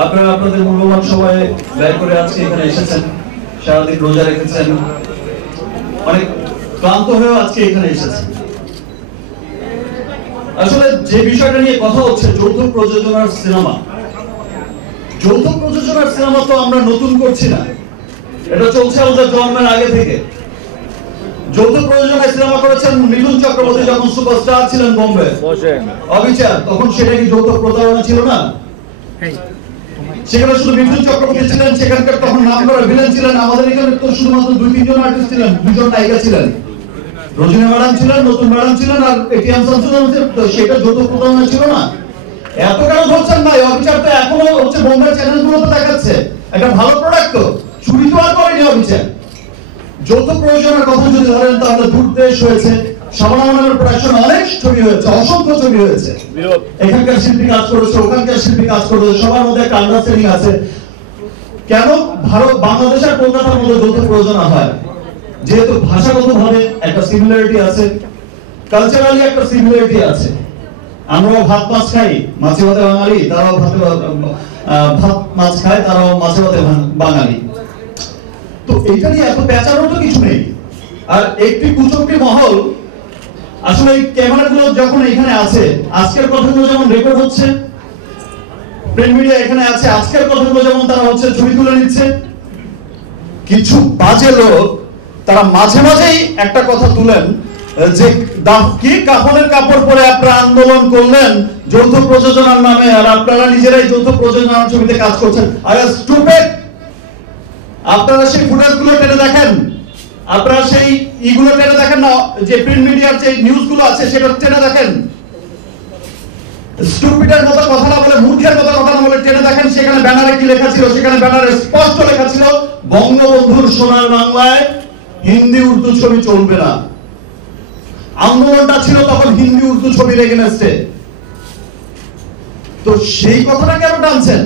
আপনারা আপনাদের মূল্যবান সময় ব্যয় করে আজকে এখানে এসেছেন, সারাদিন রোজা রেখেছেন, অনেক ক্লান্ত হয়েও আজকে এখানে এসেছেন। আসলে যে বিষয়টা নিয়ে কথা হচ্ছে যৌথ প্রযোজনার সিনেমা। যৌথ প্রযোজনার সিনেমা তো আমরা নতুন করছি না, এটা চলছে আমাদের জন্মের আগে থেকে। যৌথ প্রযোজনায় সিনেমা করেছেন মিঠুন চক্রবর্তী যখন সুপারস্টার ছিলেন বোম্বে, অবিচার, তখন সেটা কি যৌথ প্রতারণা ছিল না? সেখানে শুধু মিঠুন চক্রবর্তী ছিলেন, সেখানকার তখন নাম করা ভিলেন ছিলেন। আমাদের এখানে তো শুধুমাত্র 2-3 জন আর্টিস্ট ছিলেন, 2 জন নায়িকা ছিলেন, রোজিনা ম্যাডাম ছিলেন, নতুন ম্যাডাম ছিলেন, আর এটিএম শামসুদ্দিন ছিলেন। তো সেটা যৌথ প্রতারণা ছিল না? এত কেন ধরছেন ভাই? অবিচার তো এখনো হচ্ছে, বোম্বে চ্যানেলগুলোতে দেখাচ্ছে, একটা ভালো প্রোডাক্ট তো, চুরি তো আর করেনি অবিচার। যৌথ প্রযোজনার কথা যদি ধরেন তাহলে দূরদেশ হয়েছে, সাবানার প্রোডাকশন অনেক ছবি হয়েছে, অসংখ্য ছবি হয়েছে। এখানকার শিল্পী কাজ করেছে, ওখানকার শিল্পী কাজ করেছে, সবার মধ্যে একটা আন্ডারস্ট্যান্ডিং আছে। কেন ভারত বাংলাদেশ আর কলকাতার মধ্যে যৌথ প্রযোজনা হয়? যেহেতু ভাষাগতভাবে একটা সিমিলারিটি আছে, কালচারালি একটা সিমিলারিটি আছে। আমরাও ভাত মাছ খাই, মাছে ভাতে বাঙালি, তারাও ভাত মাছ খায়, তারাও মাছে ভাতে বাঙালি। তো এইটা নিয়ে এত পেঁচানোর তো কিছু নেই। আর একটি কুচক্রী মহল আসলে এই ক্যামেরাগুলো যখন এখানে আছে, আজকের কথাগুলো যেমন রেকর্ড হচ্ছে, প্রিন্ট মিডিয়া এখানে আছে, আজকের কথাগুলো যেমন তারা হচ্ছে ছবি তুলে নিচ্ছে, কিছু বাজে লোক তারা মাঝে মাঝেই একটা কথা তুলেন যে কি কাফনের কাপড় পরে আপনারা আন্দোলন করলেন যৌথ প্রযোজনার নামে, আর আপনারা নিজেরাই যৌথ প্রযোজনার ছবিতে কাজ করছেন। আর স্টুপিড, আপনারা সেই ফুটেজগুলো টেনে দেখেন, আপনারা সেই ইগুলো টেনে দেখেন না, যে প্রিন্ট মিডিয়ার যে নিউজগুলো আছে সেটা টেনে দেখেন। স্টুপিডের মতো কথা না বলে, মূর্খের মতো কথা না বলে টেনে দেখেন সেখানে ব্যানারে কি লেখা ছিল। সেখানে ব্যানারে স্পষ্ট লেখা ছিল বঙ্গবন্ধুর সোনার বাংলায় হিন্দি উর্দু ছবি চলবে না। আন্দোলনটা ছিল তখন হিন্দি উর্দু ছবির এগেইনস্টে। তো সেই কথাটা কেন টানছেন?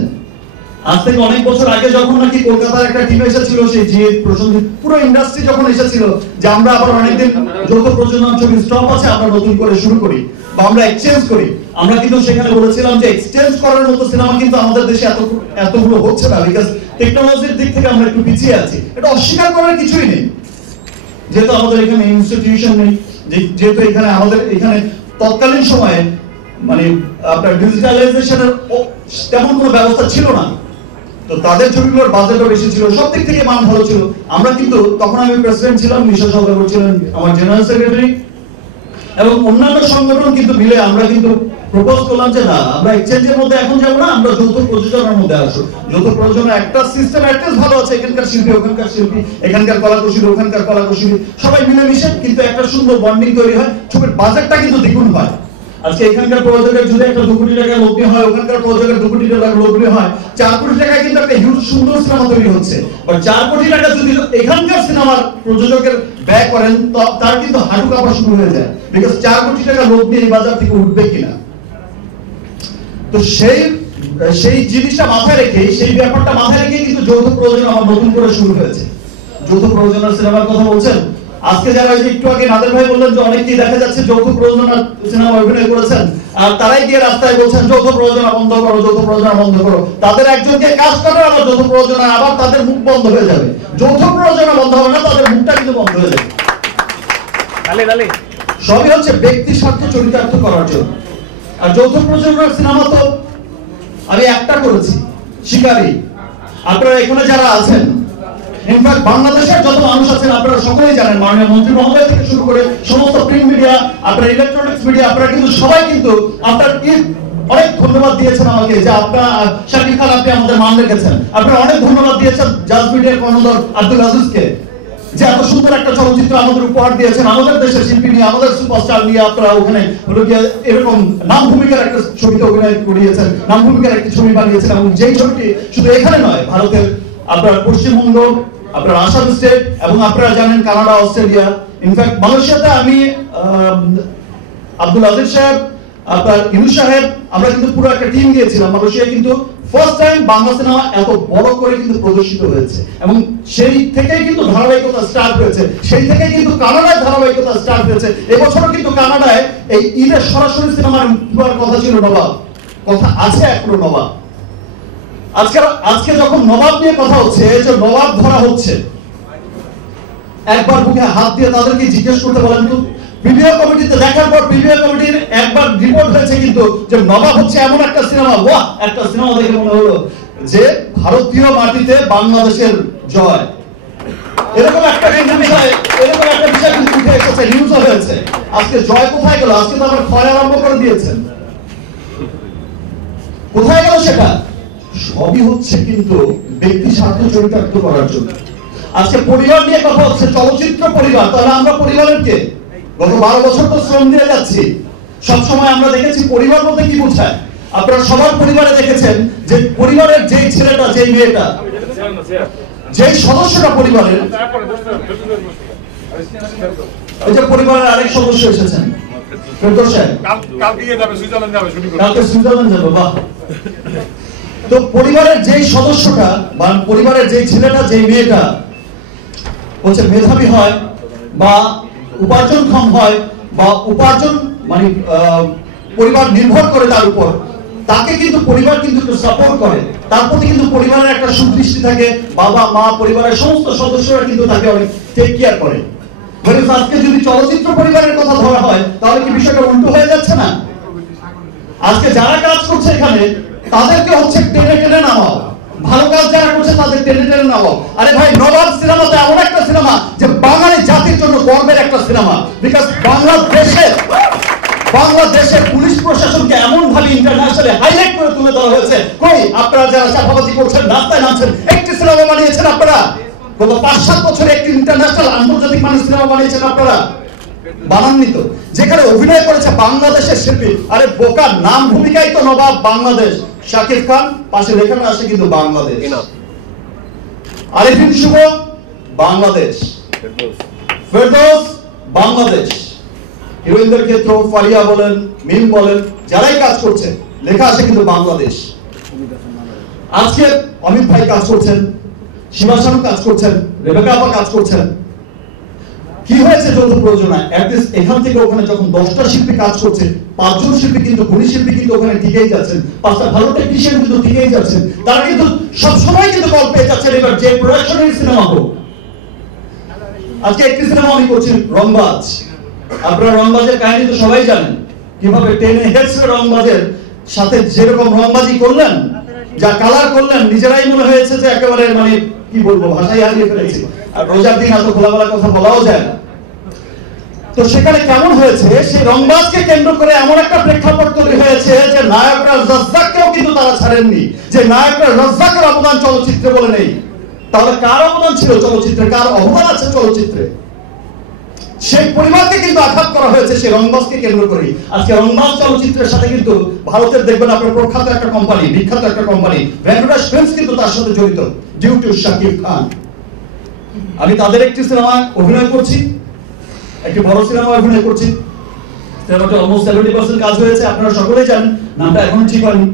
আজ থেকে অনেক বছর আগে যখন নাকি কলকাতার একটা টিম এসেছিল, সেই যে প্রসঙ্গে পুরো ইন্ডাস্ট্রি যখন এসেছিল যে আমরা আবার অনেকদিন যৌথ প্রযোজনা ছবি স্টপ আছে, আমরা নতুন করে শুরু করি বা আমরা এক্সচেঞ্জ করি, আমরা কিন্তু সেখানে বলেছিলাম যে এক্সচেঞ্জ করার মতো সিনেমা কিন্তু আমাদের দেশে এতগুলো হচ্ছে না, বিকজ টেকনোলজির দিক থেকে আমরা একটু পিছিয়ে আছি। এটা অস্বীকার করার কিছুই নেই, যেহেতু আমাদের এখানে ইনস্টিটিউশন নেই, যেহেতু এখানে আমাদের এখানে তৎকালীন সময়ে মানে আপনার ডিজিটালাইজেশনের তেমন কোনো ব্যবস্থা ছিল না। তো তাদের ছবিগুলোর বাজেটও বেশি ছিল, সব দিক থেকে মান ভালো ছিল। আমরা কিন্তু তখন আমি প্রেসিডেন্ট ছিলাম, নিশা সওদাগর ছিলেন আমার জেনারেল সেক্রেটারি, এবং অন্যান্য সংগঠন কিন্তু মিলে আমরা কিন্তু প্রপোজ করলাম যে না, আমরা এক্সচেঞ্জের মধ্যে এখন যাব না, আমরা যৌথ প্রযোজনার মধ্যে আসো। যৌথ প্রযোজনা একটা সিস্টেম অ্যাটলিস্ট ভালো আছে, এখানকার শিল্পী ওখানকার শিল্পী, এখানকার কলাকুশলী ওখানকার কলাকুশলী, সবাই মিলেমিশে কিন্তু একটা সুন্দর বন্ডিং তৈরি হয়, ছবির বাজেটটা কিন্তু দ্বিগুণ হয়। আজকে এখানকার প্রযোজকের যদি একটা 2 কোটি টাকা লগ্নি হয়, ওখানকার প্রযোজকের 2 কোটি টাকা লগ্নি হয়, 4 কোটি টাকায় কিন্তু একটা হিউজ সুন্দর সিনেমা তৈরি হচ্ছে। আর 4 কোটি টাকা যদি এখানকার সিনেমার প্রযোজকের ব্যয় করেন, তো তার কিন্তু হাঁটু কাঁপা শুরু হয়ে যায়, বিকজ 4 কোটি টাকা লগ্নি এই বাজার থেকে উঠবে কিনা। তো সেই জিনিসটা মাথায় রেখে, সেই ব্যাপারটা মাথায় রেখে কিন্তু যৌথ প্রযোজনা আমার নতুন করে শুরু হয়েছে। যৌথ প্রযোজনার সিনেমার কথা বলছেন, আজকে যারা একটু আগে নাদের ভাই বললেন যে অনেকেই দেখা যাচ্ছে যৌথ প্রযোজনার সিনেমা অভিনয় করেছেন, আর তারাই গিয়ে রাস্তায় বলছেন যৌথ প্রযোজনা বন্ধ করো, যৌথ প্রযোজনা বন্ধ করো। তাদের একজনকে কাজ করে আবার যৌথ প্রযোজনা, আবার তাদের মুখ বন্ধ হয়ে যাবে। যৌথ প্রযোজনা বন্ধ হবে না, তাদের মুখটা কিন্তু বন্ধ হয়ে যাবে। সবই হচ্ছে ব্যক্তি স্বার্থ চরিতার্থ করার জন্য। আর যৌথ প্রযোজনার সিনেমা তো আমি একটা করেছি, শিকারী। আপনারা এখানে যারা আছেন, ইনফ্যাক্ট বাংলাদেশের যত মানুষ আছেন আপনারা সকলেই জানেন, মাননীয় মন্ত্রী মহোদয় থেকে শুরু করে সমস্ত প্রিন্ট মিডিয়া, আপনার ইলেকট্রনিক্স মিডিয়া, আপনারা কিন্তু সবাই কিন্তু আপনার অনেক ধন্যবাদ দিয়েছেন আমাকে, যে আপনারা শাকিব খান আপনি আমাদের মান রেখেছেন। আপনারা অনেক ধন্যবাদ দিয়েছেন জাজ মিডিয়ার কর্ণধার আব্দুল আজিজকে, যে এত সুন্দর একটা চলচ্চিত্র আমাদের উপহার দিয়েছেন, আমাদের দেশের শিল্পী নিয়ে, আমাদের সুপারস্টার নিয়ে আপনারা ওখানে এরকম নাম ভূমিকার একটা ছবিতে অভিনয় করিয়েছেন, নাম ভূমিকার একটা ছবি বানিয়েছেন। এবং যেই ছবিটি শুধু এখানে নয়, ভারতের আপনার পশ্চিমবঙ্গ, আপনার আসাম স্টেট, এবং আপনারা জানেন কানাডা, অস্ট্রেলিয়া, ইনফ্যাক্ট মালয়েশিয়াতে আমি আব্দুল আজিজ সাহেব, আপনার ইনু সাহেব, আমরা কিন্তু পুরো একটা টিম গিয়েছিলাম মালয়েশিয়া। কিন্তু ফার্স্ট টাইম বাংলা সিনেমা এত বড় করে কিন্তু প্রদর্শিত হয়েছে, এবং সেই থেকেই কিন্তু ধারাবাহিকতা স্টার্ট হয়েছে, সেই থেকেই কিন্তু কানাডায় ধারাবাহিকতা স্টার্ট হয়েছে। এবছরও কিন্তু কানাডায় এই ঈদের সরাসরি সিনেমার কথা ছিল নবাব, কথা আছে এখনো নবাব। আজকে যখন নবাব নিয়ে কথা হচ্ছে, যে নবাব ধরা হচ্ছে, একবার বুকে হাত দিয়ে তাদেরকে জিজ্ঞেস করতে বলেন তো, প্রিভিউ কমিটিতে দেখার পর প্রিভিউ কমিটির একবার রিপোর্ট হয়েছে কিন্তু যে নবাব হচ্ছে এমন একটা সিনেমা, ওয়াহ, একটা সিনেমা দেখে মনে হলো যে ভারতীয় মাটিতে বাংলাদেশের জয়, এরকম একটা বিষয় কিন্তু উঠে এসেছে, নিউজ হয়েছে। আজকে জয় কোথায় গেল? আজকে তো আবার ক্ষয় আরম্ভ করে দিয়েছেন, কোথায় গেল সেটা? সবই হচ্ছে কিন্তু ব্যক্তি স্বার্থ চরিতার্থ করার জন্য। আজকে পরিবার নিয়ে কথা হচ্ছে, চলচ্চিত্র পরিবার, তাহলে আমরা পরিবারের কে? গত 12 বছর তো শ্রম দিয়ে যাচ্ছি, সবসময় আমরা দেখেছি পরিবার বলতে কি বোঝায়। আপনারা সবার পরিবারে দেখেছেন যে পরিবারের যেই ছেলেটা, যেই মেয়েটা, যেই সদস্যটা পরিবারের, ওই যে পরিবারের আরেক সদস্য এসেছেন, কালকে সুইজারল্যান্ড যাবে, বাহ। তো পরিবারের যেই সদস্যটা বা পরিবারের যেই ছেলেটা, যেই মেয়েটা হচ্ছে মেধাবী হয় বা উপার্জনক্ষম হয় বা উপার্জন মানে পরিবার নির্ভর করে তার উপর, তাকে কিন্তু পরিবার কিন্তু সাপোর্ট করে, তার প্রতি কিন্তু পরিবারের একটা সুদৃষ্টি থাকে, বাবা মা পরিবারের সমস্ত সদস্যরা কিন্তু তাকে অনেক টেক কেয়ার করে। আজকে যদি চলচ্চিত্র পরিবারের কথা ধরা হয় তাহলে কি বিষয়টা উল্টো হয়ে যাচ্ছে না? আজকে যারা কাজ করছে এখানে তাদেরকে হচ্ছে টেনে টেনে নামাও, ভালো কাজ যারা করছে তাদের টেনে টেনে নামাও। আরে ভাই, নবাব সিনেমাটা এমন একটা সিনেমা যে বাঙালি জাতির জন্য গর্বের একটা সিনেমা, বিকজ বাংলাদেশের পুলিশ প্রশাসনকে এমন ভাবে ইন্টারন্যাশনালি হাইলাইট করে তুলে ধরা হয়েছে। কই আপনারা যারা চাপাবাজি করছেন, রাস্তায় নামছেন, একটি সিনেমা বানিয়েছেন আপনারা? গত 5-7 বছরে একটি ইন্টারন্যাশনাল আন্তর্জাতিক মানের সিনেমা বানিয়েছেন আপনারা? বানাননি তো। যেখানে অভিনয় করেছে বাংলাদেশের শিল্পী, আরে বোকার নাম ভূমিকায় তো নবাব বাংলাদেশ, শাকিব খান পাশে লেখাটা আসে কিন্তু বাংলাদেশ, আরিফিন শুভ বাংলাদেশ, ফেরদৌস বাংলাদেশ, হিরোইনদের ক্ষেত্রে ফারিয়া বলেন, মিম বলেন, যারাই কাজ করছে লেখা আসে কিন্তু বাংলাদেশ। আজকে অমিত ভাই কাজ করছেন, শিবাসানু কাজ করছেন, রেবেকা আপা কাজ করছেন। কি হয়েছে যৌথ প্রযোজনায়? অ্যাটলিস্ট এখান থেকে ওখানে যখন 10টা শিল্পী কাজ করছে, 5 জন শিল্পী কিন্তু, গুণী শিল্পী কিন্তু ওখানে টিকেই যাচ্ছেন, 5টা ভালো টেকনিশিয়ান কিন্তু টিকেই যাচ্ছেন, তারা কিন্তু সবসময় কিন্তু কল পেয়ে যাচ্ছেন। এবার যে প্রোডাকশনের সিনেমা হোক, আজকে একটি সিনেমা আমি করছি রংবাজ, আপনারা রংবাজের কাহিনী তো সবাই জানেন, কিভাবে টেনে হেডস রংবাজের সাথে যেরকম রংবাজি করলেন, যা কালার করলেন, নিজেরাই মনে হয়েছে যে একেবারে মানে কি বলবো, ভাষাই হারিয়ে ফেলেছি। আর রোজার দিন এত খোলামেলা কথা বলাও যায় না। তো সেখানে কেমন হয়েছে, সেই রংবাজকে কেন্দ্র করে এমন একটা প্রেক্ষাপট তৈরি হয়েছে যে নায়করা রাজ্জাককেও কিন্তু তারা ছাড়েননি, যে নায়করা রাজ্জাকের অবদান চলচ্চিত্রে বলে নেই। তাহলে কার অবদান ছিল চলচ্চিত্রে, কার অবদান আছে চলচ্চিত্রে? সেই পরিবারকে কিন্তু আঘাত করা হয়েছে সেই রংবাজকে কেন্দ্র করে। আজকে রংবাজ চলচ্চিত্রের সাথে কিন্তু ভারতের দেখবেন আপনার প্রখ্যাত একটা কোম্পানি, বিখ্যাত একটা কোম্পানি ভেঙ্কটেশ ফিল্মস কিন্তু তার সাথে জড়িত, ডিউ টু শাকিব খান। আমি তাদের একটি সিনেমায় অভিনয় করছি, একটি বড় সিনেমায় অভিনয় করছি, সিনেমাটা অলমোস্ট 70% কাজ হয়েছে, আপনারা সকলেই জানেন, নামটা এখনো ঠিক হয়নি।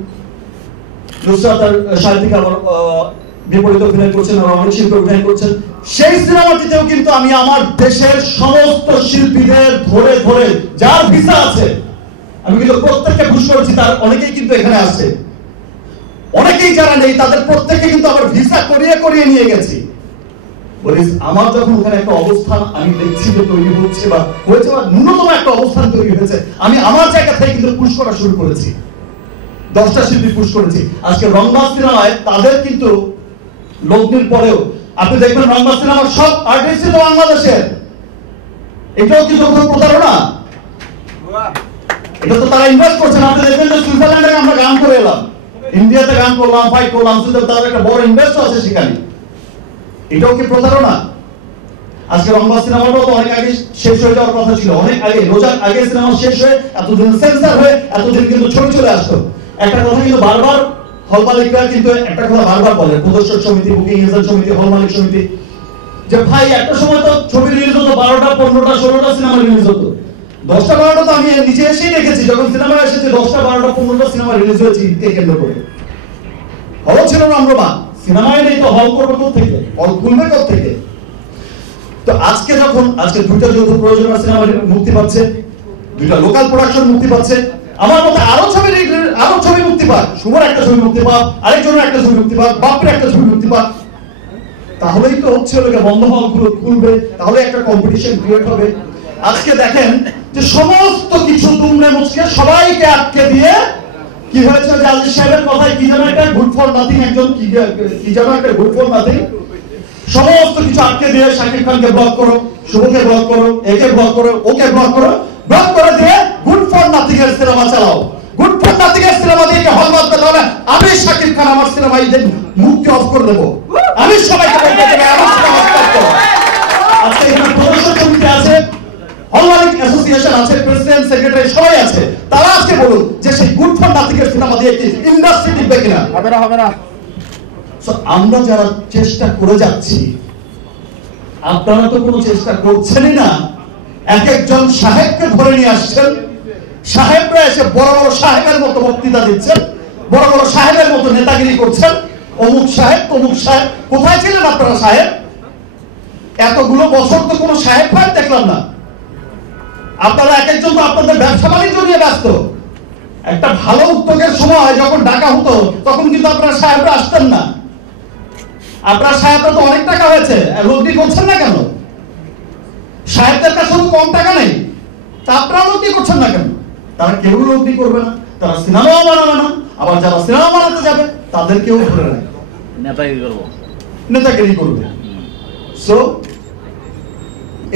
নুসরাত আর সাহিত্যিক আবার বিপরীত অভিনয় করছেন, আর অনেক শিল্পী অভিনয় করছেন। সেই সিনেমাটিতেও কিন্তু আমি আমার দেশের সমস্ত শিল্পীদের ধরে ধরে, যার ভিসা আছে আমি কিন্তু প্রত্যেককে পুশ করেছি, তার অনেকেই কিন্তু এখানে আসছে, অনেকেই যারা নেই তাদের প্রত্যেককে কিন্তু আবার ভিসা করিয়ে করিয়ে নিয়ে গেছি। আমার যখন ওখানে একটা অবস্থান আমি দেখছি যে তৈরি হচ্ছে বা হয়েছে, বা ন্যূনতম একটা অবস্থান তৈরি হয়েছে, আমি আমার জায়গা থেকে কিন্তু পুশ করা শুরু করেছি, 10টা শিল্পী পুশ করেছি। আজকে রংবাজ সিনেমায় তাদের কিন্তু লগ্নির পরেও আপনি দেখবেন রংবাজ সিনেমার সব আর্টিস্ট তো বাংলাদেশের। এটাও কি যৌথ প্রতারণা? এটা তো তারা ইনভেস্ট করছেন। আপনি দেখবেন যে সুইজারল্যান্ডে আমরা গান করে এলাম, ইন্ডিয়াতে গান করলাম, ফাইট করলাম, তাদের একটা বড় ইনভেস্ট আছে সেখানে। এটাও কি প্রতারণা? আজকে রংবাজ সিনেমাটাও তো অনেক আগে শেষ হয়ে যাওয়ার কথা ছিল, অনেক আগে, রোজার আগে সিনেমা শেষ হয়ে এতদিন সেন্সার হয়ে এতদিন কিন্তু ছবি চলে আসতো। একটা কথা কিন্তু বারবার হল মালিকরা কিন্তু একটা কথা বারবার বলে, প্রদর্শক সমিতি, বুকিং এজেন্ট সমিতি, হল মালিক সমিতি, যে ভাই একটা সময় তো ছবি রিলিজ হতো 12টা 15টা 16টা সিনেমা রিলিজ হতো, 10টা 12টা তো আমি নিজে এসেই দেখেছি, যখন সিনেমা এসেছে 10টা 12টা 15টা সিনেমা রিলিজ হয়েছে ঈদকে কেন্দ্র করে। হল ছিল রমরমা, সিনেমায় নেই তো হল করবে কোথেকে, হল খুলবে কোথেকে? তো আজকে যখন আজকে 2টা যৌথ প্রযোজনা সিনেমা মুক্তি পাচ্ছে, 2টা লোকাল প্রোডাকশন মুক্তি পাচ্ছে, আমার মতে আরো ছবি মুক্তি মুক্তি পাক, শুভর একটা ছবি মুক্তি পাক, আরেকজনের একটা ছবি মুক্তি পাক, বাপের একটা ছবি মুক্তি পাক, তাহলেই তো হচ্ছে লোকে বন্ধ হল খুলবে, তাহলে একটা কম্পিটিশন ক্রিয়েট হবে। আজকে দেখেন যে সমস্ত কিছু দুমড়ে মুচকে সবাইকে আটকে দিয়ে কি হয়েছে, যে আজিজ সাহেবের কথায় কি যেন একটা গুড ফর নাথিং, একজন কি যেন একটা গুড ফর নাথিং, সমস্ত কিছু আটকে দিয়ে শাকিব খানকে ব্লক করো, শুভকে ব্লক করো, একে ব্লক করো, ওকে ব্লক করো, ব্লক করে দিয়ে গুড ফর নাথিং এর সিনেমা চালাও। গুড ফর নাথিং এর সিনেমা দিয়ে হল বাঁধতে হবে, আমি শাকিব খান আমার সিনেমা ঈদের মুখকে অফ করে দেবো, আমি সবাইকে বলতে দেবো আমার সিনেমা স্টপ করো। আজকে এখানে প্রদর্শক সমিতি আছে, হল মালিক অ্যাসোসিয়েশন আছে, প্রেসিডেন্ট সেক্রেটারি সবাই আছে, তারা আজকে বলুন যে সেই গুড ফর নাথিং এর সিনেমা দিয়ে কি ইন্ডাস্ট্রি টিকবে কিনা? হবে না, হবে না। আমরা যারা চেষ্টা করে যাচ্ছি, আপনারা তো কোনো চেষ্টা করছেনই না। এক একজন সাহেবকে ধরে নিয়ে আসছেন, সাহেবরা এসে বড় বড় সাহেবের মতো বক্তৃতা দিচ্ছেন, বড় বড় সাহেবের মতো নেতাগিরি করছেন, অমুক সাহেব তমুক সাহেব। কোথায় ছিলেন আপনারা সাহেব? এতগুলো বছর তো কোনো সাহেব ফাহেব দেখলাম না। আপনারা এক একজন তো আপনাদের ব্যবসা বাণিজ্য নিয়ে ব্যস্ত। একটা ভালো উদ্যোগের সময় যখন ডাকা হতো তখন কিন্তু আপনারা সাহেবরা আসতেন না। আপনার সাহেবরা তো অনেক টাকা হয়েছে, লগ্নি করছেন না কেন? সাহেবদের কাছে তো কম টাকা নেই, তা আপনারা লগ্নি করছেন না কেন? তারা কেউ লগ্নি করবে না, তারা সিনেমাও বানাবে না, আবার যারা সিনেমা বানাতে যাবে তাদেরকেও ধরে নেয়, নেতাগিরি করবে। সো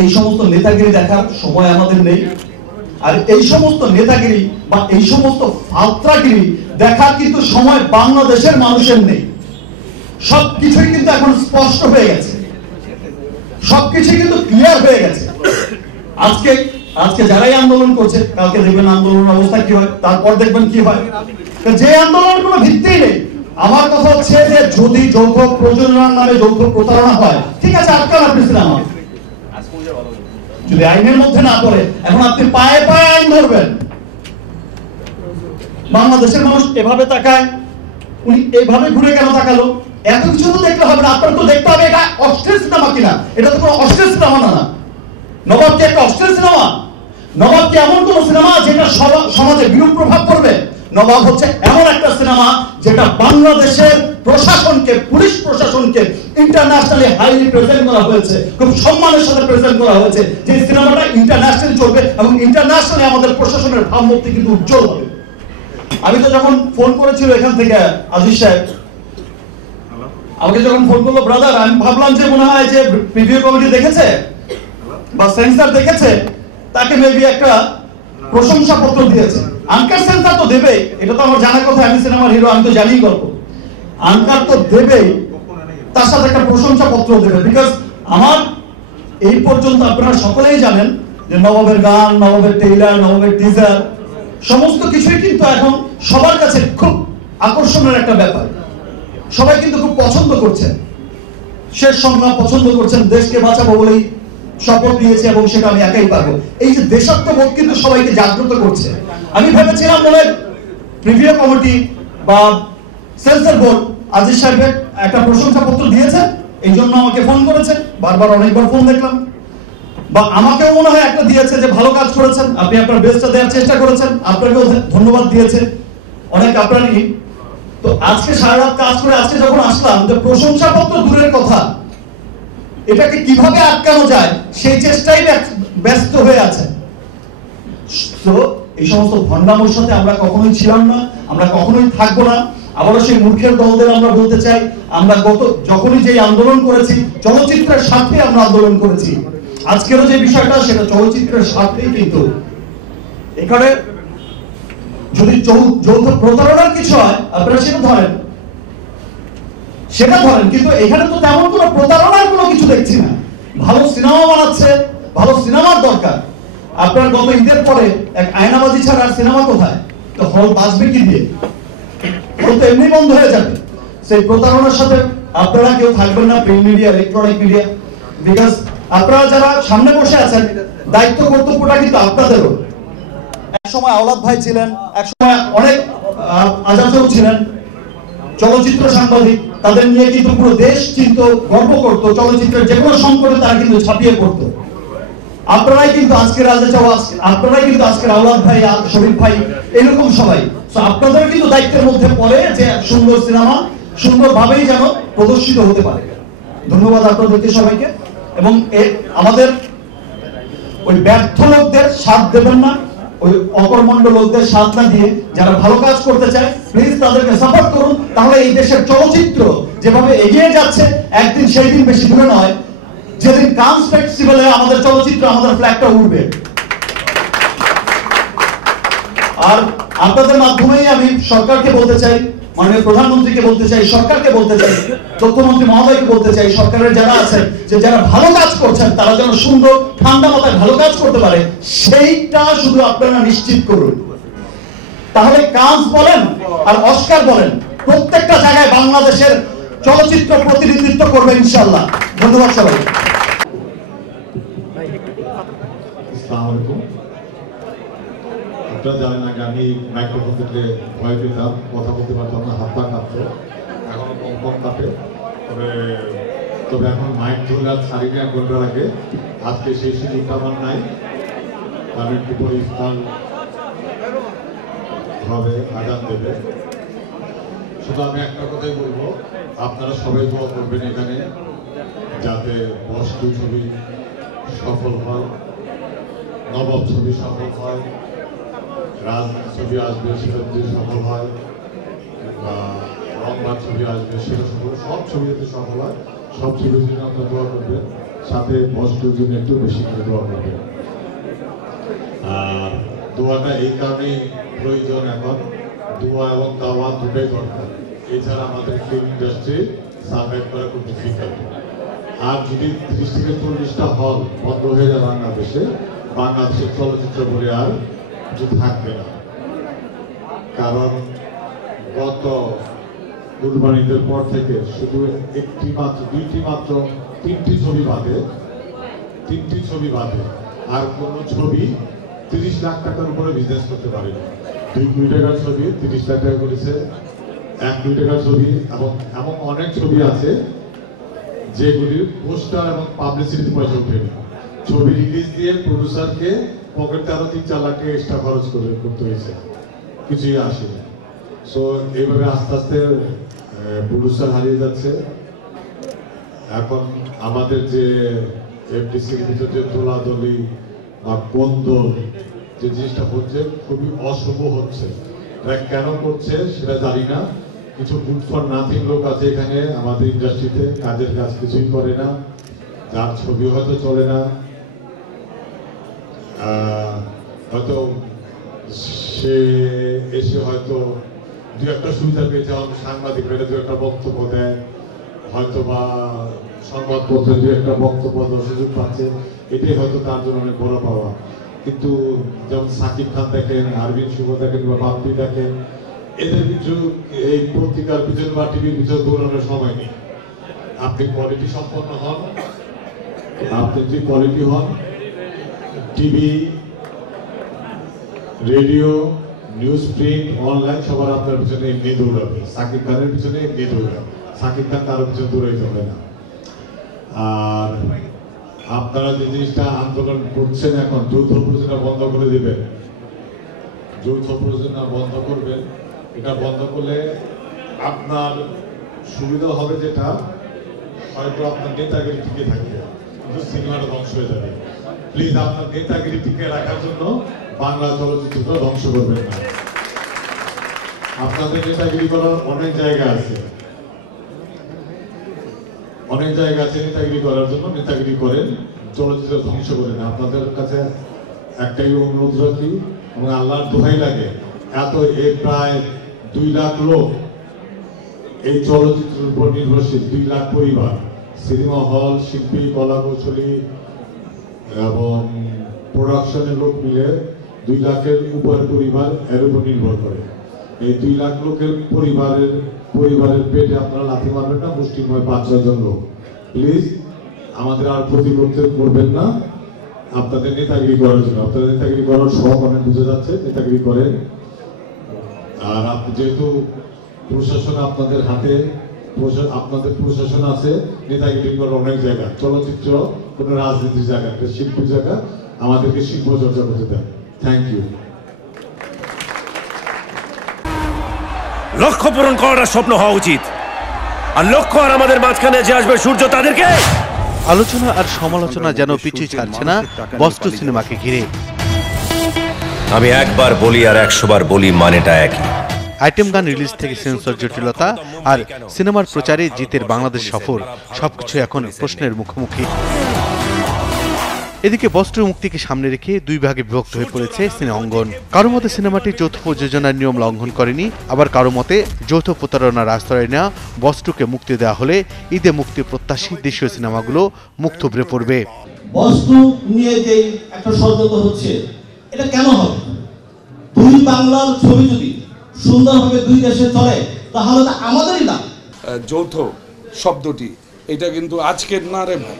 এই সমস্ত নেতাগিরি দেখার সময় আমাদের নেই। আর এই সমস্ত নেতাগিরি বা এই সমস্ত ফালত্রাগিরি দেখার কিন্তু সময় বাংলাদেশের মানুষের নেই। সবকিছুই কিন্তু এখন স্পষ্ট হয়ে গেছে, সবকিছুই কিন্তু ক্লিয়ার হয়ে গেছে। আজকে আজকে যারাই আন্দোলন করছে, কালকে দেখবেন আন্দোলনের অবস্থা কি হয়, তারপর দেখবেন কি হয়। যে আন্দোলনের কোনো ভিত্তি নেই। আমার কথা হচ্ছে যে যদি যৌথ প্রযোজনার নামে যৌথ প্রতারণা হয়, ঠিক আছে, আটকান আপনি সিনেমা, যদি আইনের মধ্যে না পড়ে। এখন আপনি পায়ে পায়ে আইন ধরবেন। বাংলাদেশের মানুষ এভাবে তাকায়, উনি এইভাবে ঘুরে কেন তাকালো? এত কিছু তো দেখলে হবে না, আপনার তো দেখতে হবে এটা অশ্লীল সিনেমা কিনা। এটা তো কোনো অশ্লীল সিনেমা না। নবাব কি একটা অশ্লীল সিনেমা? নবাব কি এমন কোন সিনেমা যেটা সমাজে বিরূপ প্রভাব পড়বে? নবাব হচ্ছে এমন একটা সিনেমা যেটা বাংলাদেশের প্রশাসনকে, পুলিশ প্রশাসনকে ইন্টারন্যাশনালি হাইলি প্রেজেন্ট করা হয়েছে, খুব সম্মানের সাথে প্রেজেন্ট করা হয়েছে, যে সিনেমাটা ইন্টারন্যাশনালি চলবে এবং ইন্টারন্যাশনালি আমাদের প্রশাসনের ভাবমূর্তি কিন্তু উজ্জ্বল হবে। আমি তো যখন ফোন করেছিল এখান থেকে আজিজ সাহেব আমাকে যখন ফোন করলো, ব্রাদার, আমি ভাবলাম যে মনে হয় যে প্রিভিউ কমিটি দেখেছে বা সেন্সর দেখেছে, তাকে মেবি একটা প্রশংসা পত্র দিয়েছে। আনকার সেন্সর তো দেবেই, এটা তো আমার জানার কথা, আমি সিনেমার হিরো, আমি তো জানি গল্প। আনকার তো দেবেই, তার সাথে একটা প্রশংসা পত্র দেবে। বিকজ আমার এই পর্যন্ত আপনারা সকলেই জানেন যে নবাবের গান, নবাবের ট্রেইলার, নবাবের টিজার সমস্ত কিছুই কিন্তু এখন সবার কাছে খুব আকর্ষণের একটা ব্যাপার। সবাই কিন্তু খুব পছন্দ করছেন, শেষ সংগ্রাম পছন্দ করছেন, দেশকে বাঁচাবো বলেই শপথ নিয়েছে এবং সেটা আমি একাই পারবো। এই যে দেশাত্মবোধ কিন্তু সবাইকে জাগ্রত করছে। আমি ভেবেছিলাম মনে প্রিভিউ কমিটি বা সেন্সর বোর্ড আজিজ সাহেবের একটা প্রশংসাপত্র দিয়েছে, এই জন্য আমাকে ফোন করেছে, বারবার অনেকবার ফোন দেখলাম, বা আমাকেও মনে হয় একটা দিয়েছে যে ভালো কাজ করেছেন, আপনি আপনার বেস্টটা দেওয়ার চেষ্টা করেছেন, আপনাকেও ধন্যবাদ দিয়েছে অনেক আপনারই। তো আজকে সারা রাত কাজ করে আজকে যখন আসলাম, যে প্রশংসাপত্র দূরের কথা, এটাকে কিভাবে আটকানো যায় সেই চেষ্টাই ব্যস্ত হয়ে আছে। তো এই সমস্ত ভণ্ডামোর সাথে আমরা কখনোই ছিলাম না, আমরা কখনোই থাকবো না। আবারও সেই মূর্খের দলদের আমরা বলতে চাই, আমরা যখনই যে আন্দোলন করেছি চলচ্চিত্রের স্বার্থে আমরা আন্দোলন করেছি। আজকেরও যে বিষয়টা সেটা চলচ্চিত্রের স্বার্থেই। কিন্তু এখানে যদি যৌথ প্রতারণার কিছু হয় আপনারা সেটা ধরেন, কিন্তু এখানে তো তেমন কোনো প্রতারণার কোনো কিছু দেখছি না। ভালো সিনেমা বানাচ্ছে, ভালো সিনেমার দরকার। আপনার গত ঈদের পরে এক আয়নাবাজি ছাড়া আর সিনেমা কোথায়? তো হল বাঁচবে কি দিয়ে? হল তো এমনি বন্ধ হয়ে যাবে। সেই প্রতারণার সাথে আপনারা কেউ থাকবেন না, print media, electronic media. Because আপনারা যারা সামনে বসে আছেন, দায়িত্ব কর্তব্যটা কিন্তু আপনাদেরও। এক সময় আওলাদ ভাই ছিলেন, এক সময় অনেক আজাদও ছিলেন, চলচ্চিত্র সাংবাদিক, তাদের নিয়ে কিন্তু পুরো দেশ চিন্তা, গর্ব করত। চলচ্চিত্রের যে কোনো সংকটে তারা কিন্তু ছাপিয়ে পড়তো। আপনারাই কিন্তু আজকের রাজা চাওয়া, আপনারাই কিন্তু আজকের আওলাদ ভাই, শরীফ ভাই, এরকম সবাই। তো আপনাদের কিন্তু দায়িত্বের মধ্যে পড়ে যে সুন্দর সিনেমা সুন্দরভাবেই যেন প্রদর্শিত হতে পারে। ধন্যবাদ আপনাদেরকে সবাইকে। এবং আমাদের ওই ব্যর্থ লোকদের সাথ দেবেন না, ওই অকর্মণ্ড লোকদের সাথ না দিয়ে যারা ভালো কাজ করতে চায় প্লিজ তাদেরকে সাপোর্ট করুন। তাহলে এই দেশের চলচ্চিত্র যেভাবে এগিয়ে যাচ্ছে, একদিন সেই দিন বেশি দূরে নয় যেদিন কানস ফেস্টিভ্যালে আমাদের চলচ্চিত্র, আমাদের ফ্ল্যাগটা উঠবে। আর আপনাদের মাধ্যমেই আমি সরকারকে বলতে চাই, মাননীয় প্রধানমন্ত্রীকে বলতে চাই, সরকারকে বলতে চাই, তথ্যমন্ত্রী মহোদয়কে বলতে চাই, সরকারের যারা আছেন যে যারা ভালো কাজ করছেন তারা যেন সুন্দর ঠান্ডা মাথায় ভালো কাজ করতে পারে, সেইটা শুধু আপনারা নিশ্চিত করুন। তাহলে কানস বলেন আর অস্কার বলেন, প্রত্যেকটা জায়গায় বাংলাদেশের চলচ্চিত্র প্রতিনিধিত্ব করবে ইনশাআল্লাহ। ধন্যবাদ সবাই। আপনারা জানেন আগে আমি মাইক্রোফোন থেকে ভয় পেতাম, কথা বলতে পারতাম না, হাত পা কাঁপতো, এখনো কম কম কাঁপে। তবে এখন মাইক ধরে আর ছাড়িনি 1 ঘন্টার আগে। আজকে সেই সুযোগটা আমার নাই, আমি একটু পরে ইফতার হবে, আজান দেবে। শুধু আমি একটা কথাই বলবো, আপনারা সবাই দোয়া করবেন এখানে যাতে বস্তু ছবি সফল হয়, নবাব ছবি সফল হয়, রাজনীতি ছবি আসবে সেটা যদি সফল হয়, বা রংবাদ ছবি আসবে সেটা সফল, সব ছবি যদি সফল হয়, সব ছবির জন্য আপনার দোয়া করবেন, সাথে বস্তুর জন্য একটু বেশি করে দোয়া করবেন। আর দোয়াটা এই কারণেই প্রয়োজন, এখন দোয়া এবং দাওয়া দুটোই দরকার, এছাড়া আমাদের ফিল্ম ইন্ডাস্ট্রি সার্ভাইভ করা খুব ডিফিকাল্ট। আর যদি 30 থেকে 40টা হল বন্ধ হয়ে যায় বাংলাদেশের চলচ্চিত্র বলে আর কিছু থাকবে না। কারণ গত কুরবানিদের পর থেকে শুধু তিনটি ছবি বাদে আর কোনো ছবি 30 লাখ টাকার উপরে বিজনেস করতে পারেনি। 2 কোটি টাকার ছবি 30 লাখ টাকা করেছে, 1 কোটি টাকার ছবি, এবং এমন অনেক ছবি আছে যেগুলির পোস্টার এবং পাবলিসিটি পয়সা উঠেনি। ছবি রিলিজ দিয়ে প্রডিউসারকে পকেটে আরো 3-4 লাখ টাকা এক্সট্রা খরচ করতে হয়েছে, কিছুই আসেনি। সো এইভাবে আস্তে আস্তে প্রডিউসার হারিয়ে যাচ্ছে। এখন আমাদের যে এফডিসির ভিতরে যে দোলাদলি বা কোন্দল যে জিনিসটা হচ্ছে, খুবই অশুভ হচ্ছে। এটা কেন করছে সেটা জানি না। কিছু গুড ফর নাথিং লোক আছে এখানে আমাদের ইন্ডাস্ট্রিতে, কাজের কাজ কিছুই করে না, যার ছবি হয়তো চলে না, হয়তো সে এসে হয়তো 2-1টা সুবিধা পেয়েছে, সাংবাদিকরা 2-1টা বক্তব্য দেয়, হয়তো বা সংবাদপত্রে 2-1টা বক্তব্য দেওয়ার সুযোগ পাচ্ছে, এটাই হয়তো তার জন্য অনেক বড় পাওয়া। কিন্তু যেমন সাকিব খান দেখেন, আরবিন শুভ দেখেন বা বাপ্পি দেখেন, এদের কিছু এই পত্রিকার পিছনে বা টিভির পিছনে দৌড়ানোর সময় নেই। আপনি কোয়ালিটি সম্পন্ন হন, আপনি যদি কোয়ালিটি হন, TV, radio, news print, online সবার আপনার পিছনে এমনি দৌড়াবে। সাকিব খানের পিছনে এমনি দৌড়াবে, সাকিব খান কারোর পিছনে দৌড়াইতে হবে না। আর আপনারা যে জিনিসটা আন্দোলন করছেন এখন, যৌথ প্রযোজনা বন্ধ করে দিবেন, যৌথ প্রযোজনা বন্ধ করবেন। এটা বন্ধ করলে আপনার সুবিধা হবে যেটা, হয়তো আপনার নেতাগিরি টিকে থাকবে, কিন্তু সিনেমাটা ধ্বংস হয়ে যাবে। প্লিজ আপনার নেতাগিরি টিকে রাখার জন্য বাংলা চলচ্চিত্রটা ধ্বংস করবেন না। আপনাদের নেতাগিরি করার অনেক জায়গা আছে, নেতাগিরি করার জন্য নেতাগিরি করেন, চলচ্চিত্র ধ্বংস করেন। আপনাদের কাছে একটাই অনুরোধ রাখি এবং আল্লাহর দোহাই লাগে, প্রায় 2 লাখ লোক এই চলচ্চিত্রের উপর নির্ভরশীল, 2 লাখ পরিবার, সিনেমা হল, শিল্পী, কলা কৌশলী এবং প্রোডাকশনের লোক মিলে 2 লাখের উপর পরিবার এর উপর নির্ভর করে। এই 2 লাখ লোকের পরিবারের পেটে আপনারা লাথি মারবেন না, মুষ্টিময় 5-6 জন লোক। প্লিজ আমাদের আর প্রতিরোধ করবেন না আপনাদের নেতাগিরি করার জন্য। আপনাদের নেতাগিরি করার শখ অনেক বুঝে যাচ্ছে, নেতাগিরি করেন। আর আপনি যেহেতু প্রশাসন আপনাদের হাতে, আপনাদের প্রশাসন আছে, নেতাগিরি করার অনেক জায়গা, চলচ্চিত্র কোনো রাজনীতির জায়গা, একটা শিল্পের জায়গা, আমাদেরকে শিল্প চর্চা করতে দেন। Thank you. লক্ষ্য পূরণ করার স্বপ্ন হওয়া উচিত। আর লক্ষ্য আর আমাদের মাঝখানে যে আসবে সূর্য, তাদেরকে আলোচনা আর সমালোচনা যেন পিছু ছাড়ছে না বস টু সিনেমাকে ঘিরে। আমি একবার বলি আর 100 বার বলি, মানেটা একই। আইটেম গান রিলিজ থেকে সেন্সর জটিলতা আর সিনেমার প্রচারে জিতের বাংলাদেশ সফর সবকিছু এখন প্রশ্নের মুখোমুখি। এদিকে বস টু মুক্তিকে সামনে রেখে দুই ভাগে বিভক্ত হয়ে পড়েছে সিনে অঙ্গন। কারো মতে সিনেমাটি যৌথ প্রযোজনার নিয়ম লঙ্ঘন করেনি, আবার কারো মতে যৌথ প্রতারণার আশ্রয় নেওয়া বস টুকে মুক্তি দেওয়া হলে ঈদে মুক্তি প্রত্যাশী দেশীয় সিনেমাগুলো মুখ থুবড়ে পড়বে। বস টু নিয়ে যে একটা ষড়যন্ত্র হচ্ছে, এটা কেন হবে? দুই বাংলার ছবি যদি সুন্দরভাবে দুই দেশে চলে তাহলে তো আমাদেরই না। যৌথ শব্দটি এটা কিন্তু আজকের না রে ভাই,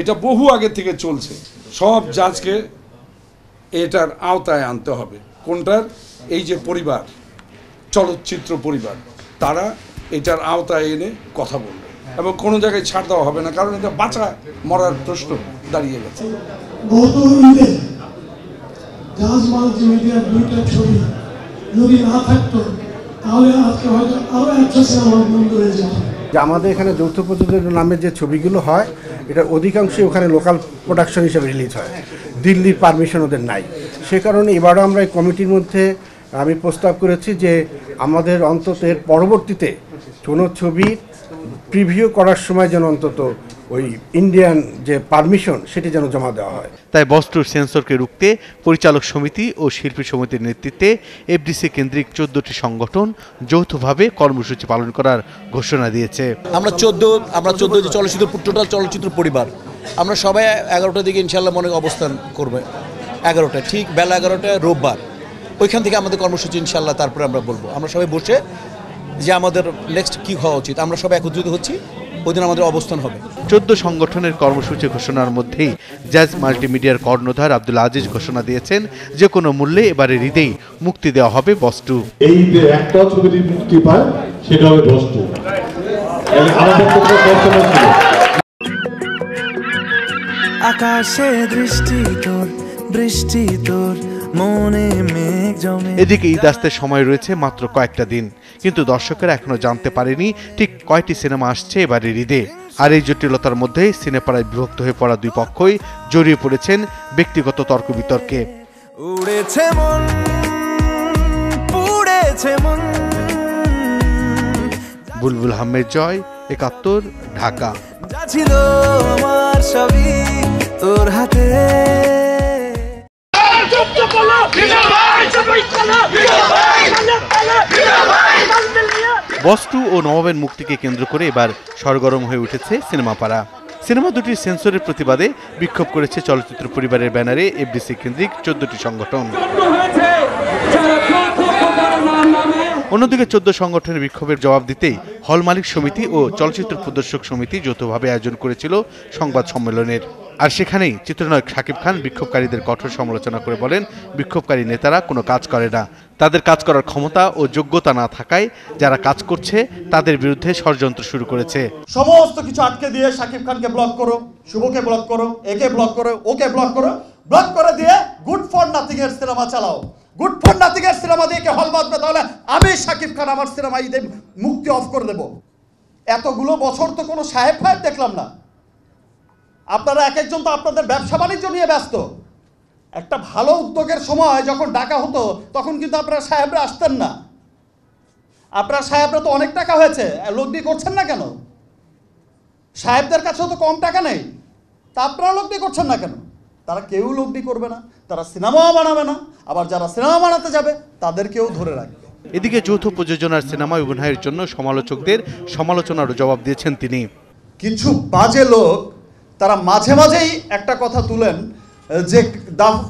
এটা বহু আগে থেকে চলছে। সব জাজকে এটার আওতায় আনতে হবে। কোনটার? এই যে পরিবার, চলচ্চিত্র পরিবার, তারা এটার আওতায় এনে কথা বলবে এবং কোনো জায়গায় ছাড় দেওয়া হবে না, কারণ এটা বাঁচা মরার প্রশ্ন দাঁড়িয়ে গেছে। গত ঈদে জাজ মাল্টিমিডিয়ার দুইটা ছবি যদি না থাকতো তাহলে আজকে হয়তো আরো একটা সিনেমা বন্ধ হয়ে যেত। যে আমাদের এখানে যৌথ প্রযোজনার নামে যে ছবিগুলো হয়, এটা অধিকাংশই ওখানে লোকাল প্রোডাকশন হিসেবে রিলিজ হয়, দিল্লির পারমিশন ওদের নাই। সে কারণে এবারও আমরা এই কমিটির মধ্যে আমি প্রস্তাব করেছি যে আমাদের অন্তত এর পরবর্তীতে কোনো ছবির প্রিভিউ করার সময় যেন অন্তত ওই ইন্ডিয়ান যে পারমিশন সেটি যেন জমা দেওয়া হয়। তাই বস টুর সেন্সরকে রুখতে পরিচালক সমিতি ও শিল্পী সমিতির নেতৃত্বে এফডিসি কেন্দ্রিক 14টি সংগঠন যৌথভাবে কর্মসূচি পালন করার ঘোষণা দিয়েছে। আমরা 14 যে চলচ্চিত্র টোটাল চলচ্চিত্র পরিবার, আমরা সবাই 11টার দিকে ইনশাল্লাহ মনে অবস্থান করবে। 11টা ঠিক বেলা 11টায় রোববার, ওইখান থেকে আমাদের কর্মসূচি ইনশাল্লাহ। তারপরে আমরা বলবো, আমরা সবাই বসে যে আমাদের নেক্সট কী হওয়া উচিত, আমরা সবাই একত্রিত হচ্ছি, ওই দিন আমাদের অবস্থান হবে। 14 সংগঠনের কর্মসূচি ঘোষণার মধ্যেই জাজ মাল্টিমিডিয়ার কর্ণধার আব্দুল আজিজ ঘোষণা দিয়েছেন যে কোনো মূল্যে এবারের ঈদেই মুক্তি দেওয়া হবে বস টু। এই যে একটা ছবি মুক্তি পায় সেটা হবে বস টু। আমাদের পক্ষে বর্তমান ছিল আকাশে দৃষ্টি তোর, বৃষ্টি তোর মনে মেঘ জমে। এদিকে ঈদ আসতে সময় রয়েছে মাত্র কয়েকটা দিন, কিন্তু দর্শকেরা এখনো জানতে পারেনি ঠিক কয়টি সিনেমা আসছে এবারের ঈদে। আর এই জটিলতার মধ্যেই সিনেপাড়ায় বিভক্ত হয়ে পড়া দুই পক্ষই জড়িয়ে পড়েছেন ব্যক্তিগত তর্ক বিতর্কে। উড়েছে মন, পুড়েছে মন। বুলবুল আহমেদ জয়, 71, ঢাকা। যা ছিল আমার সবই তোর হাতে। বস টু ও নবাবের মুক্তিকে কেন্দ্র করে এবার সরগরম হয়ে উঠেছে সিনেমাপাড়া। সিনেমা দুটির সেন্সরের প্রতিবাদে বিক্ষোভ করেছে চলচ্চিত্র পরিবারের ব্যানারে এফডিসি কেন্দ্রিক 14টি সংগঠন। অন্যদিকে 14 সংগঠনের বিক্ষোভের জবাব দিতেই হল মালিক সমিতি ও চলচ্চিত্র প্রদর্শক সমিতি যৌথভাবে আয়োজন করেছিল সংবাদ সম্মেলনের। আর সেখানেই চিত্রনায়ক শাকিব খান বিক্ষোভকারীদের কঠোর সমালোচনা করে বলেন, বিক্ষোভকারী নেতারা কোনো কাজ করে না, তাদের কাজ করার ক্ষমতা ও যোগ্যতা না থাকায় যারা কাজ করছে তাদের বিরুদ্ধে ষড়যন্ত্র শুরু করেছে। সমস্ত কিছু আটকে দিয়ে শাকিব খানকে ব্লক করো, শুভকে ব্লক করো, একে ব্লক করো, ওকে ব্লক করো, ব্লক করে দিয়ে গুড ফর নাথিং এর সিনেমা চালাও। গুড ফর নাথিং এর সিনেমা দিয়ে কে হল বাঁধবে, তাহলে আমি শাকিব খান আমার সিনেমা ঈদে মুক্তি অফ করে দেব। এতগুলো বছর তো কোনো সাহেব ফাহেব দেখলাম না। আপনারা এক একজন তো আপনাদের ব্যবসা বাণিজ্য নিয়ে ব্যস্ত। একটা ভালো উদ্যোগের সময় যখন ডাকা হতো তখন কিন্তু আপনারা সাহেবরা আসতেন না। আপনারা সাহেবরা তো অনেক টাকা হয়েছে, লগ্নি করছেন না কেন? সাহেবদের কাছেও তো কম টাকা নেই, তা আপনারা লগ্নি করছেন না কেন? তারা কেউ লগ্নি করবে না, তারা সিনেমাও বানাবে না, আবার যারা সিনেমা বানাতে যাবে তাদেরকেও ধরে রাখবে। এদিকে যৌথ প্রযোজনার সিনেমায় অভিনয়ের জন্য সমালোচকদের সমালোচনারও জবাব দিয়েছেন তিনি। কিছু বাজে লোক তারা মাঝে মাঝেই একটা কথা তুলেন যে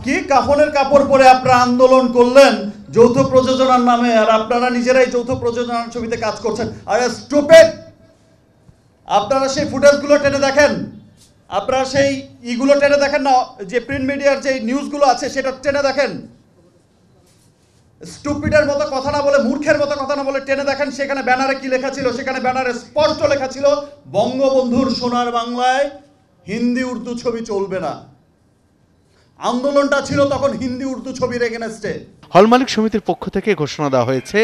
কি কাফনের কাপড় পরে আপনারা আন্দোলন করলেন যৌথ প্রযোজনার নামে, আর আপনারা নিজেরাই যৌথ প্রযোজনার ছবিতে কাজ করছেন। আরে স্টুপিড! আপনারা সেই ফুটেজগুলো টেনে দেখেন, আপনারা সেই ইগুলো টেনে দেখেন না, যে প্রিন্ট মিডিয়ার যে নিউজগুলো আছে সেটা টেনে দেখেন। স্টুপিডের মতো কথা না বলে, মূর্খের মতো কথা না বলে টেনে দেখেন সেখানে ব্যানারে কি লেখা ছিল। সেখানে ব্যানারে স্পষ্ট লেখা ছিল, বঙ্গবন্ধুর সোনার বাংলায় হিন্দি উর্দু ছবি চলবে না। আন্দোলনটা ছিল তখন হিন্দি উর্দু ছবির এগেনস্টে। হল মালিক সমিতির পক্ষ থেকে ঘোষণা দেওয়া হয়েছে,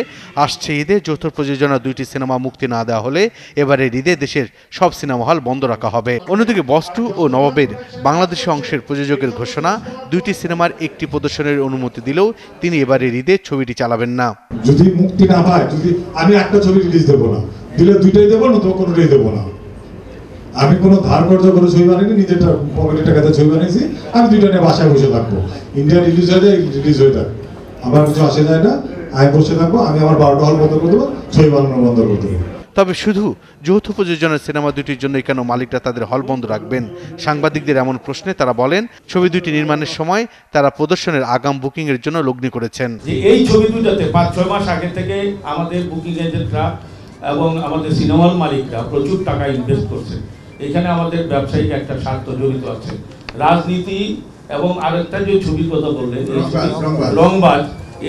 আসছে ঈদে যৌথ প্রযোজনা 2টি সিনেমা মুক্তি না দেওয়া হলে এবারের ঈদে দেশের সব সিনেমা হল বন্ধ রাখা হবে। অন্যদিকে বস 2 ও নবাবের বাংলাদেশি অংশের প্রযোজকের ঘোষণা, 2টি সিনেমার একটি প্রদর্শনের অনুমতি দিলেও তিনি এবারের ঈদে ছবিটি চালাবেন না। যদি মুক্তি না হয়, যদি আমি একটা ছবি রিলিজ দেবো না, দিলে 2টাই দেবো না, তো কোনোটাই দেবো না। আমি কোনো ধার কর্জ করে ছবি বানাইনি, নিজের পকেটের টাকাতে ছবি বানিয়েছি, আমি 2টা নিয়ে বাসায় বসে থাকবো। ইন্ডিয়া রিলিজ হয়ে যায়, রিলিজ হয়ে যায়, আমার কিছু আসে যায় না, আমি বসে থাকবো, আমি আমার 12টা হল বন্ধ করে দেবো, ছবি বানানো বন্ধ করে দেবো। তবে শুধু যৌথ প্রযোজনার সিনেমা 2টির জন্যই কেন মালিকরা তাদের হল বন্ধ রাখবেন? সাংবাদিকদের এমন প্রশ্নে তারা বলেন, ছবি 2টি নির্মাণের সময় তারা প্রদর্শনের আগাম বুকিং এর জন্য লগ্নি করেছেন। যে এই ছবি দুটাতে 5-6 মাস আগে থেকে আমাদের বুকিং এজেন্টরা এবং আমাদের সিনেমার মালিকরা প্রচুর টাকা ইনভেস্ট করছে। এখানে আমাদের ব্যবসায়িক একটা স্বার্থ জড়িত আছে, রাজনীতি এবং আরেকটা যে ছবির কথা বললেন রংবাজ,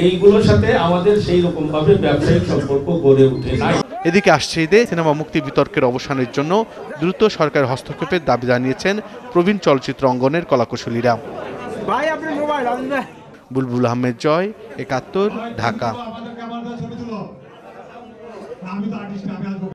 এইগুলোর সাথে আমাদের সেই রকম ভাবে ব্যবসায়িক সম্পর্ক গড়ে ওঠে নাই। এদিকে আসছে ঈদে সিনেমা মুক্তি বিতর্কের অবসানের জন্য দ্রুত সরকার হস্তক্ষেপের দাবি জানিয়েছেন প্রবীণ চলচ্চিত্র অঙ্গনের কলাকুশলীরা। বুলবুল আহমেদ জয়, 71, ঢাকা।